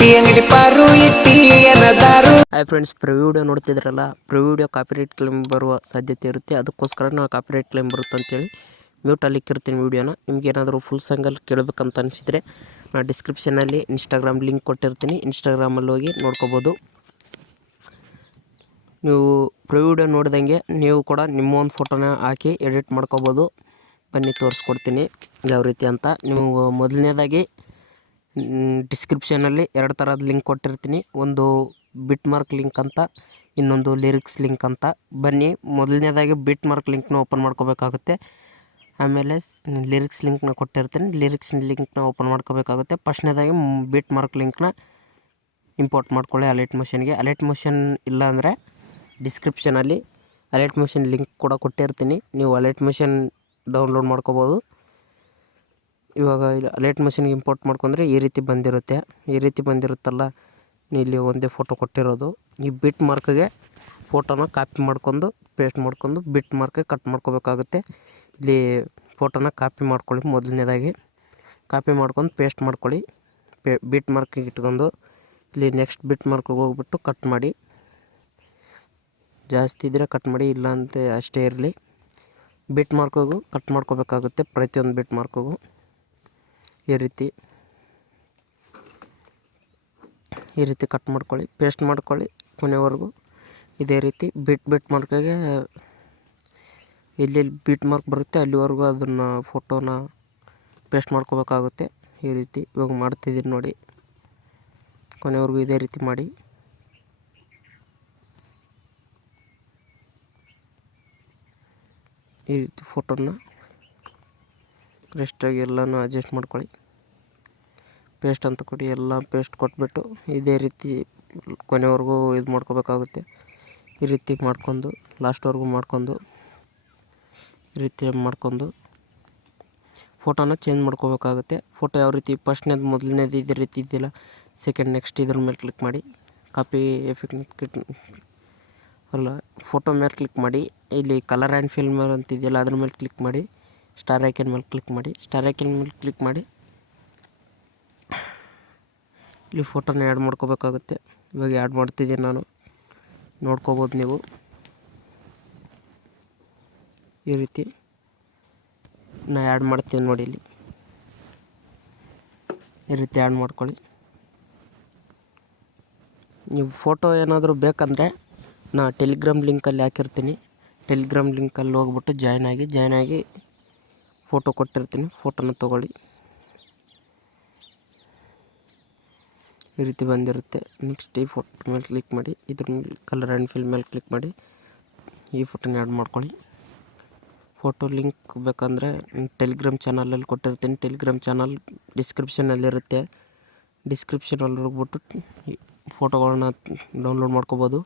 ಬಟ್ಟಿ ಅಂಗಡಿ ಪಾರು ಇಟ್ಟಿ ಏನದಾರು. ಹಾಯ್ ಫ್ರೆಂಡ್ಸ್, ವಿಡಿಯೋ ನೋಡ್ತಿದ್ರಲ್ಲ, ವಿಡಿಯೋ ಕಾಪಿರೈಟ್ ಕ್ಲೇಮ್ ಬರುವ ಸಾಧ್ಯತೆ ಇರುತ್ತೆ. ಅದಕ್ಕೋಸ್ಕರ ನಾವು ಕಾಪಿರೈಟ್ ಕ್ಲೇಮ್ ಬರುತ್ತೆ ಅಂತೇಳಿ ಮ್ಯೂಟಲ್ಲಿ ಇಕ್ಕಿರ್ತೀನಿ ವೀಡಿಯೋನ. ನಿಮ್ಗೆ ಏನಾದರೂ ಫುಲ್ ಸಾಂಗಲ್ಲಿ ಕೇಳಬೇಕಂತ ಅನಿಸಿದರೆ ನಾನು ಡಿಸ್ಕ್ರಿಪ್ಷನಲ್ಲಿ ಇನ್ಸ್ಟಾಗ್ರಾಮ್ ಲಿಂಕ್ ಕೊಟ್ಟಿರ್ತೀನಿ, ಇನ್ಸ್ಟಾಗ್ರಾಮಲ್ಲಿ ಹೋಗಿ ನೋಡ್ಕೋಬೋದು. ನೀವು ವಿಡಿಯೋ ನೋಡಿದಂಗೆ ನೀವು ಕೂಡ ನಿಮ್ಮ ಒಂದು ಫೋಟೋನ ಹಾಕಿ ಎಡಿಟ್ ಮಾಡ್ಕೋಬೋದು. ಬನ್ನಿ ತೋರಿಸ್ಕೊಡ್ತೀನಿ ಯಾವ ರೀತಿ ಅಂತ. ನೀವು ಮೊದಲನೇದಾಗಿ ಡಿಸ್ಕ್ರಿಪ್ಷನಲ್ಲಿ 2 ಥರದ ಲಿಂಕ್ ಕೊಟ್ಟಿರ್ತೀನಿ. ಒಂದು ಬಿಟ್ ಮಾರ್ಕ್ ಲಿಂಕ್ ಅಂತ, ಇನ್ನೊಂದು ಲಿರಿಕ್ಸ್ ಲಿಂಕ್ ಅಂತ. ಬನ್ನಿ ಮೊದಲನೇದಾಗಿ ಬಿಟ್ ಮಾರ್ಕ್ ಲಿಂಕ್ನ ಓಪನ್ ಮಾಡ್ಕೋಬೇಕಾಗುತ್ತೆ. ಆಮೇಲೆ ಲಿರಿಕ್ಸ್ ಲಿಂಕ್ನ ಕೊಟ್ಟಿರ್ತೀನಿ, ಲಿರಿಕ್ಸ್ ಲಿಂಕ್ನ ಓಪನ್ ಮಾಡ್ಕೋಬೇಕಾಗುತ್ತೆ. ಫಸ್ಟ್ನೇದಾಗಿ ಬಿಟ್ ಮಾರ್ಕ್ ಲಿಂಕ್ನ ಇಂಪೋರ್ಟ್ ಮಾಡ್ಕೊಳ್ಳಿ ಅಲರ್ಟ್ ಮೋಷನ್ಗೆ. ಅಲರ್ಟ್ ಮೋಷನ್ ಇಲ್ಲ ಅಂದರೆ ಡಿಸ್ಕ್ರಿಪ್ಷನಲ್ಲಿ ಅಲರ್ಟ್ ಮೋಷನ್ ಲಿಂಕ್ ಕೂಡ ಕೊಟ್ಟಿರ್ತೀನಿ, ನೀವು ಅಲರ್ಟ್ ಮೋಷನ್ ಡೌನ್ಲೋಡ್ ಮಾಡ್ಕೋಬೋದು. ಇವಾಗ ಅಲರ್ಟ್ ಮೋಷನ್ಗೆ ಇಂಪೋರ್ಟ್ ಮಾಡ್ಕೊಂಡ್ರೆ ಈ ರೀತಿ ಬಂದಿರುತ್ತೆ. ಈ ರೀತಿ ಬಂದಿರುತ್ತಲ್ಲ, ಇಲ್ಲಿ ಒಂದೇ ಫೋಟೋ ಕೊಟ್ಟಿರೋದು. ಈ ಬಿಟ್ ಮಾರ್ಕ್ಗೆ ಫೋಟೋನ ಕಾಪಿ ಮಾಡ್ಕೊಂಡು ಪೇಸ್ಟ್ ಮಾಡ್ಕೊಂಡು ಬಿಟ್ ಮಾರ್ಕ್ಗೆ ಕಟ್ ಮಾಡ್ಕೋಬೇಕಾಗುತ್ತೆ. ಇಲ್ಲಿ ಫೋಟೋನ ಕಾಪಿ ಮಾಡ್ಕೊಳ್ಳಿ. ಮೊದಲನೇದಾಗಿ ಕಾಪಿ ಮಾಡ್ಕೊಂಡು ಪೇಸ್ಟ್ ಮಾಡ್ಕೊಳ್ಳಿ. ಬಿಟ್ ಮಾರ್ಕಿಗೆ ಇಟ್ಕೊಂಡು ಇಲ್ಲಿ ನೆಕ್ಸ್ಟ್ ಬಿಟ್ ಮಾರ್ಕ್ಗೆ ಹೋಗ್ಬಿಟ್ಟು ಕಟ್ ಮಾಡಿ. ಜಾಸ್ತಿ ಇದ್ದರೆ ಕಟ್ ಮಾಡಿ, ಇಲ್ಲ ಅಂತ ಅಷ್ಟೇ ಇರಲಿ. ಬಿಟ್ ಮಾರ್ಕಿಗೂ ಕಟ್ ಮಾಡ್ಕೋಬೇಕಾಗುತ್ತೆ, ಪ್ರತಿಯೊಂದು ಬಿಟ್ ಮಾರ್ಕಿಗೂ ಈ ರೀತಿ ಕಟ್ ಮಾಡ್ಕೊಳ್ಳಿ, ಪೇಸ್ಟ್ ಮಾಡ್ಕೊಳ್ಳಿ ಕೊನೆವರೆಗೂ ಇದೇ ರೀತಿ. ಬಿಟ್ ಮಾರ್ಕಿಗೆ ಎಲ್ಲೆಲ್ಲಿ ಬಿಟ್ ಮಾರ್ಕ್ ಬರುತ್ತೆ ಅಲ್ಲಿವರೆಗೂ ಅದನ್ನು ಫೋಟೋನ ಪೇಸ್ಟ್ ಮಾಡ್ಕೋಬೇಕಾಗುತ್ತೆ. ಈ ರೀತಿ ಇವಾಗ ಮಾಡ್ತಿದ್ದೀನಿ ನೋಡಿ, ಕೊನೆವರೆಗೂ ಇದೇ ರೀತಿ ಮಾಡಿ. ಈ ರೀತಿ ಫೋಟೋನ ಕರೆಕ್ಟಾಗಿ ಎಲ್ಲನೂ ಅಡ್ಜಸ್ಟ್ ಮಾಡ್ಕೊಳ್ಳಿ. ಪೇಸ್ಟ್ ಅಂತ ಕೊಡಿ, ಎಲ್ಲ ಪೇಸ್ಟ್ ಕೊಟ್ಬಿಟ್ಟು ಇದೇ ರೀತಿ ಕೊನೆವರೆಗೂ ಇದು ಮಾಡ್ಕೋಬೇಕಾಗುತ್ತೆ. ಈ ರೀತಿ ಮಾಡ್ಕೊಂಡು ಲಾಸ್ಟ್ವರೆಗೂ ಮಾಡ್ಕೊಂಡು ಈ ರೀತಿ ಮಾಡ್ಕೊಂಡು ಫೋಟೋನ ಚೇಂಜ್ ಮಾಡ್ಕೋಬೇಕಾಗುತ್ತೆ. ಫೋಟೋ ಯಾವ ರೀತಿ ಫಸ್ಟ್ನೇದು ಮೊದಲನೇದು ಇದೇ ರೀತಿ ಇದೆಯಲ್ಲ, ಸೆಕೆಂಡ್ ನೆಕ್ಸ್ಟ್ ಇದ್ರ ಮೇಲೆ ಕ್ಲಿಕ್ ಮಾಡಿ, ಕಾಪಿ ಎಫೆಕ್ಟ್ ಅಲ್ಲ ಫೋಟೋ ಮೇಲೆ ಕ್ಲಿಕ್ ಮಾಡಿ. ಇಲ್ಲಿ ಕಲರ್ ಆ್ಯಂಡ್ ಫಿಲ್ಮರ್ ಅಂತಿದೆಯಲ್ಲ ಅದ್ರ ಮೇಲೆ ಕ್ಲಿಕ್ ಮಾಡಿ, ಸ್ಟಾರ್ ಐಕನ್ ಮೇಲೆ ಕ್ಲಿಕ್ ಮಾಡಿ. ಸ್ಟಾರ್ ಐಕನ್ ಮೇಲೆ ಕ್ಲಿಕ್ ಮಾಡಿ ಇಲ್ಲಿ ಫೋಟೋನ ಆ್ಯಡ್ ಮಾಡ್ಕೋಬೇಕಾಗುತ್ತೆ. ಇವಾಗ ಆ್ಯಡ್ ಮಾಡ್ತಿದ್ದೀನಿ ನಾನು, ನೋಡ್ಕೋಬೋದು ನೀವು. ಈ ರೀತಿ ನಾನು ಆ್ಯಡ್ ಮಾಡ್ತೀನಿ ನೋಡಿ, ಇಲ್ಲಿ ಈ ರೀತಿ ಆ್ಯಡ್ ಮಾಡ್ಕೊಳ್ಳಿ. ನೀವು ಫೋಟೋ ಏನಾದರೂ ಬೇಕಂದರೆ ನಾ ಟೆಲಿಗ್ರಾಮ್ ಲಿಂಕಲ್ಲಿ ಹಾಕಿರ್ತೀನಿ, ಟೆಲಿಗ್ರಾಮ್ ಲಿಂಕಲ್ಲಿ ಹೋಗ್ಬಿಟ್ಟು ಜಾಯ್ನ್ ಆಗಿ ಫೋಟೋ ಕೊಟ್ಟಿರ್ತೀನಿ, ಫೋಟೋನ ತೊಗೊಳ್ಳಿ. ಈ ರೀತಿ ಬಂದಿರುತ್ತೆ. ನೆಕ್ಸ್ಟ್ ಈ ಫೋಟೋ ಮೇಲೆ ಕ್ಲಿಕ್ ಮಾಡಿ, ಇದ್ರ ಮೇಲೆ ಕಲರ್ ಆ್ಯಂಡ್ ಫಿಲ್ ಮೇಲೆ ಕ್ಲಿಕ್ ಮಾಡಿ ಈ ಫೋಟೋನ ಆ್ಯಡ್ ಮಾಡ್ಕೊಳ್ಳಿ. ಫೋಟೋ ಲಿಂಕ್ ಬೇಕಂದರೆ ಟೆಲಿಗ್ರಾಮ್ ಚಾನಲಲ್ಲಿ ಕೊಟ್ಟಿರ್ತೀನಿ, ಟೆಲಿಗ್ರಾಮ್ ಚಾನಲ್ ಡಿಸ್ಕ್ರಿಪ್ಷನಲ್ಲಿರುತ್ತೆ. ಡಿಸ್ಕ್ರಿಪ್ಷನಲ್ಲಿ ಹೋಗ್ಬಿಟ್ಟು ಫೋಟೋಗಳನ್ನ ಡೌನ್ಲೋಡ್ ಮಾಡ್ಕೋಬೋದು.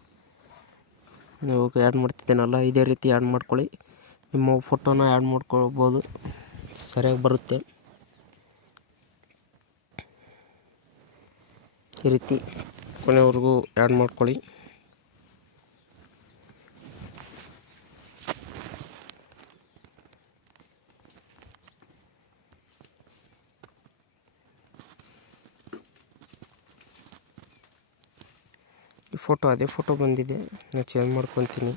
ನೀವು ಆ್ಯಡ್ ಮಾಡ್ತಿದ್ದೇನಲ್ಲ ಇದೇ ರೀತಿ ಆ್ಯಡ್ ಮಾಡ್ಕೊಳ್ಳಿ. ನಿಮ್ಮ ಫೋಟೋನ ಆ್ಯಡ್ ಮಾಡ್ಕೊಳ್ಬೋದು, ಸರಿಯಾಗಿ ಬರುತ್ತೆ. ಈ ರೀತಿ ಕೊನೆವರೆಗೂ ಆ್ಯಡ್ ಮಾಡ್ಕೊಳ್ಳಿ. ಈ ಫೋಟೋ ಅದೇ ಫೋಟೋ ಬಂದಿದೆ, ನಾನು ಚೇಂಜ್ ಮಾಡ್ಕೊತೀನಿ.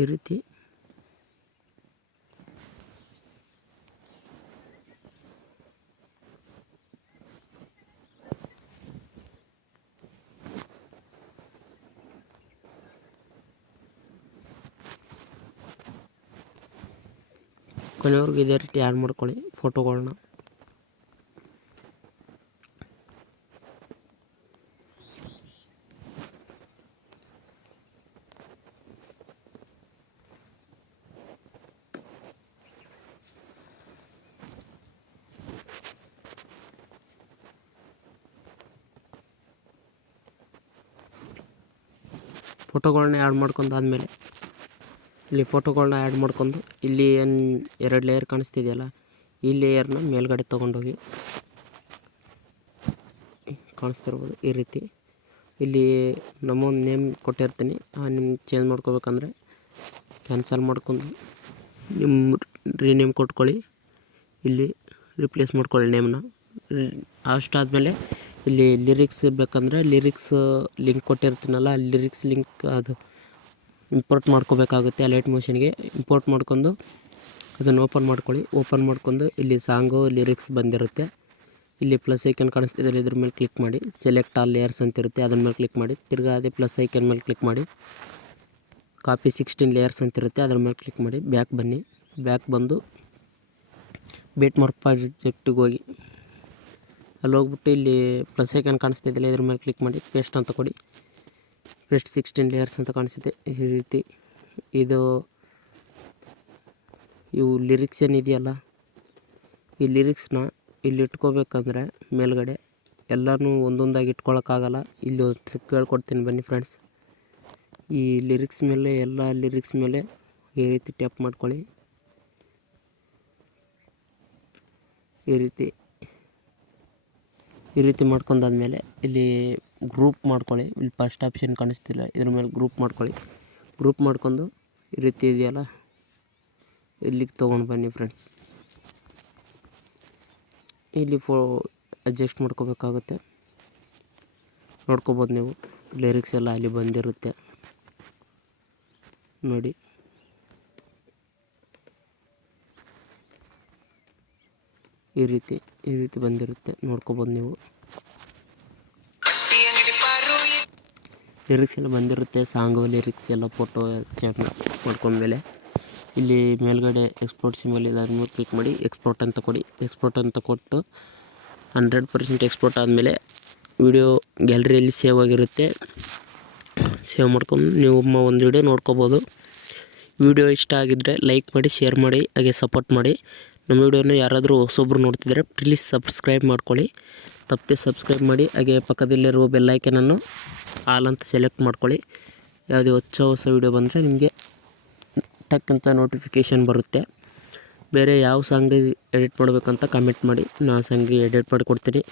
ಈ ರೀತಿ ಕೊನೆವರೆಗೂ ಇದೇ ರೀತಿ ಆ್ಯಡ್ ಮಾಡ್ಕೊಳ್ಳಿ ಫೋಟೋಗಳನ್ನ. ಫೋಟೋಗಳನ್ನ ಆ್ಯಡ್ ಮಾಡ್ಕೊಂಡಾದ್ಮೇಲೆ ಇಲ್ಲಿ ಫೋಟೋಗಳನ್ನ ಆ್ಯಡ್ ಮಾಡ್ಕೊಂಡು ಇಲ್ಲಿ ಏನು 2 ಲೇಯರ್ ಕಾಣಿಸ್ತಿದೆಯಲ್ಲ, ಈ ಲೇಯರ್ನ ಮೇಲ್ಗಡೆ ತೊಗೊಂಡೋಗಿ ಕಾಣಿಸ್ತಿರ್ಬೋದು ಈ ರೀತಿ. ಇಲ್ಲಿ ನಮ್ಮೊಂದು ನೇಮ್ ಕೊಟ್ಟಿರ್ತೀನಿ, ಆ ನೇಮ್ ಚೇಂಜ್ ಮಾಡ್ಕೋಬೇಕಂದ್ರೆ ಕ್ಯಾನ್ಸಲ್ ಮಾಡ್ಕೊಂಡು ನಿಮ್ಮ ರೀನೇಮ್ ಕೊಟ್ಕೊಳ್ಳಿ. ಇಲ್ಲಿ ರಿಪ್ಲೇಸ್ ಮಾಡ್ಕೊಳ್ಳಿ ನೇಮ್ನ. ಅಷ್ಟಾದಮೇಲೆ ಇಲ್ಲಿ ಲಿರಿಕ್ಸ್ ಬೇಕಂದರೆ ಲಿರಿಕ್ಸ್ ಲಿಂಕ್ ಕೊಟ್ಟಿರ್ತೀನಲ್ಲ, ಲಿರಿಕ್ಸ್ ಲಿಂಕ್ ಅದು ಇಂಪೋರ್ಟ್ ಮಾಡ್ಕೋಬೇಕಾಗುತ್ತೆ. ಲೈಟ್ ಮೋಷನ್ಗೆ ಇಂಪೋರ್ಟ್ ಮಾಡ್ಕೊಂಡು ಅದನ್ನು ಓಪನ್ ಮಾಡ್ಕೊಳ್ಳಿ. ಓಪನ್ ಮಾಡ್ಕೊಂಡು ಇಲ್ಲಿ ಸಾಂಗು ಲಿರಿಕ್ಸ್ ಬಂದಿರುತ್ತೆ. ಇಲ್ಲಿ ಪ್ಲಸ್ ಐಕನ್ ಕಾಣಿಸ್ತಿದೆ, ಇದ್ರ ಮೇಲೆ ಕ್ಲಿಕ್ ಮಾಡಿ. ಸೆಲೆಕ್ಟ್ ಆಲ್ ಲೇಯರ್ಸ್ ಅಂತಿರುತ್ತೆ, ಅದ್ರ ಮೇಲೆ ಕ್ಲಿಕ್ ಮಾಡಿ. ತಿರ್ಗಾ ಅದೇ ಪ್ಲಸ್ ಐಕನ್ ಮೇಲೆ ಕ್ಲಿಕ್ ಮಾಡಿ. ಕಾಪಿ 16 ಲೇಯರ್ಸ್ ಅಂತಿರುತ್ತೆ, ಅದ್ರ ಮೇಲೆ ಕ್ಲಿಕ್ ಮಾಡಿ. ಬ್ಯಾಕ್ ಬನ್ನಿ. ಬ್ಯಾಕ್ ಬಂದು ಬಿಟ್ಮಾರ್ಕ್ ಪ್ರಾಜೆಕ್ಟಿಗೆ ಹೋಗಿ ಅಲ್ಲಿ ಹೋಗ್ಬಿಟ್ಟು ಇಲ್ಲಿ ಪ್ಲಸ್ ಐಕನ್ ಕಾಣಿಸ್ತಿದ್ದಿಲ್ಲ, ಇದ್ರ ಮೇಲೆ ಕ್ಲಿಕ್ ಮಾಡಿ. ಪೇಸ್ಟ್ ಅಂತ ಕೊಡಿ. ಪೇಸ್ಟ್ 16 ಲೇಯರ್ಸ್ ಅಂತ ಕಾಣಿಸುತ್ತೆ ಈ ರೀತಿ. ಇವು ಲಿರಿಕ್ಸ್ ಏನಿದೆಯಲ್ಲ, ಈ ಲಿರಿಕ್ಸ್ನ ಇಲ್ಲಿ ಇಟ್ಕೋಬೇಕಂದ್ರೆ ಮೇಲ್ಗಡೆ ಎಲ್ಲನೂ ಒಂದೊಂದಾಗಿ ಇಟ್ಕೊಳಕ್ಕಾಗಲ್ಲ. ಇಲ್ಲಿ ಒಂದು ಟ್ರಿಕ್ ಹೇಳ್ಕೊಡ್ತೀನಿ ಬನ್ನಿ ಫ್ರೆಂಡ್ಸ್. ಈ ಲಿರಿಕ್ಸ್ ಮೇಲೆ ಎಲ್ಲ ಲಿರಿಕ್ಸ್ ಮೇಲೆ ಈ ರೀತಿ ಟ್ಯಾಪ್ ಮಾಡ್ಕೊಳ್ಳಿ. ಈ ರೀತಿ ಮಾಡ್ಕೊಂಡಾದ್ಮೇಲೆ ಇಲ್ಲಿ ಗ್ರೂಪ್ ಮಾಡ್ಕೊಳ್ಳಿ. ಇಲ್ಲಿ ಫಸ್ಟ್ ಆಪ್ಷನ್ ಕಾಣಿಸ್ತಿಲ್ಲ, ಇದ್ರ ಮೇಲೆ ಗ್ರೂಪ್ ಮಾಡ್ಕೊಳ್ಳಿ. ಗ್ರೂಪ್ ಮಾಡ್ಕೊಂಡು ಈ ರೀತಿ ಇದೆಯಲ್ಲ, ಇಲ್ಲಿಗೆ ತೊಗೊಂಡು ಬನ್ನಿ ಫ್ರೆಂಡ್ಸ್. ಇಲ್ಲಿ ಅಡ್ಜಸ್ಟ್ ಮಾಡ್ಕೋಬೇಕಾಗುತ್ತೆ, ನೋಡ್ಕೋಬೋದು ನೀವು. ಲಿರಿಕ್ಸ್ ಎಲ್ಲ ಅಲ್ಲಿ ಬಂದಿರುತ್ತೆ ನೋಡಿ. ಈ ರೀತಿ ಬಂದಿರುತ್ತೆ, ನೋಡ್ಕೋಬೋದು ನೀವು. ಲಿರಿಕ್ಸ್ ಎಲ್ಲ ಬಂದಿರುತ್ತೆ, ಸಾಂಗು ಲಿರಿಕ್ಸ್ ಎಲ್ಲ ಫೋಟೋ ಚೇಂಜ್ ಮಾಡ್ಕೊಂಡ್ಮೇಲೆ ಇಲ್ಲಿ ಮೇಲ್ಗಡೆ ಎಕ್ಸ್ಪೋರ್ಟ್ ಸಿಂಬಲ್ ಇದೆ, ಅದ್ರ ಮೇಲೆ ಕ್ಲಿಕ್ ಮಾಡಿ. ಎಕ್ಸ್ಪೋರ್ಟ್ ಅಂತ ಕೊಡಿ. ಎಕ್ಸ್ಪೋರ್ಟ್ ಅಂತ ಕೊಟ್ಟು 100% ಎಕ್ಸ್ಪೋರ್ಟ್ ಆದಮೇಲೆ ವಿಡಿಯೋ ಗ್ಯಾಲರಿಯಲ್ಲಿ ಸೇವ್ ಆಗಿರುತ್ತೆ. ಸೇವ್ ಮಾಡ್ಕೊಂಡು ನೀವು ಒಂದು ವಿಡಿಯೋ ನೋಡ್ಕೋಬೋದು. ವಿಡಿಯೋ ಇಷ್ಟ ಆಗಿದ್ದರೆ ಲೈಕ್ ಮಾಡಿ, ಶೇರ್ ಮಾಡಿ, ಹಾಗೆ ಸಪೋರ್ಟ್ ಮಾಡಿ. ನಮ್ಮ ವಿಡಿಯೋನ ಯಾರಾದರೂ ಹೊಸೊಬ್ಬರು ನೋಡ್ತಿದ್ರೆ ಪ್ಲೀಸ್ ಸಬ್ಸ್ಕ್ರೈಬ್ ಮಾಡ್ಕೊಳ್ಳಿ. ತಪ್ಪದೆ ಸಬ್ಸ್ಕ್ರೈಬ್ ಮಾಡಿ, ಹಾಗೆ ಪಕ್ಕದಲ್ಲಿರುವ ಬೆಲ್ಲೈಕನನ್ನು ಆಲ್ ಅಂತ ಸೆಲೆಕ್ಟ್ ಮಾಡ್ಕೊಳ್ಳಿ. ಯಾವುದೇ ಹೊಸ ವಿಡಿಯೋ ಬಂದರೆ ನಿಮಗೆ ಟಕ್ ಅಂತ ನೋಟಿಫಿಕೇಷನ್ ಬರುತ್ತೆ. ಬೇರೆ ಯಾವ ಸಾಂಗ್ ಎಡಿಟ್ ಮಾಡಬೇಕಂತ ಕಮೆಂಟ್ ಮಾಡಿ, ನಾನು ಸಾಂಗ್ ಎಡಿಟ್ ಮಾಡಿಕೊಡ್ತೀನಿ.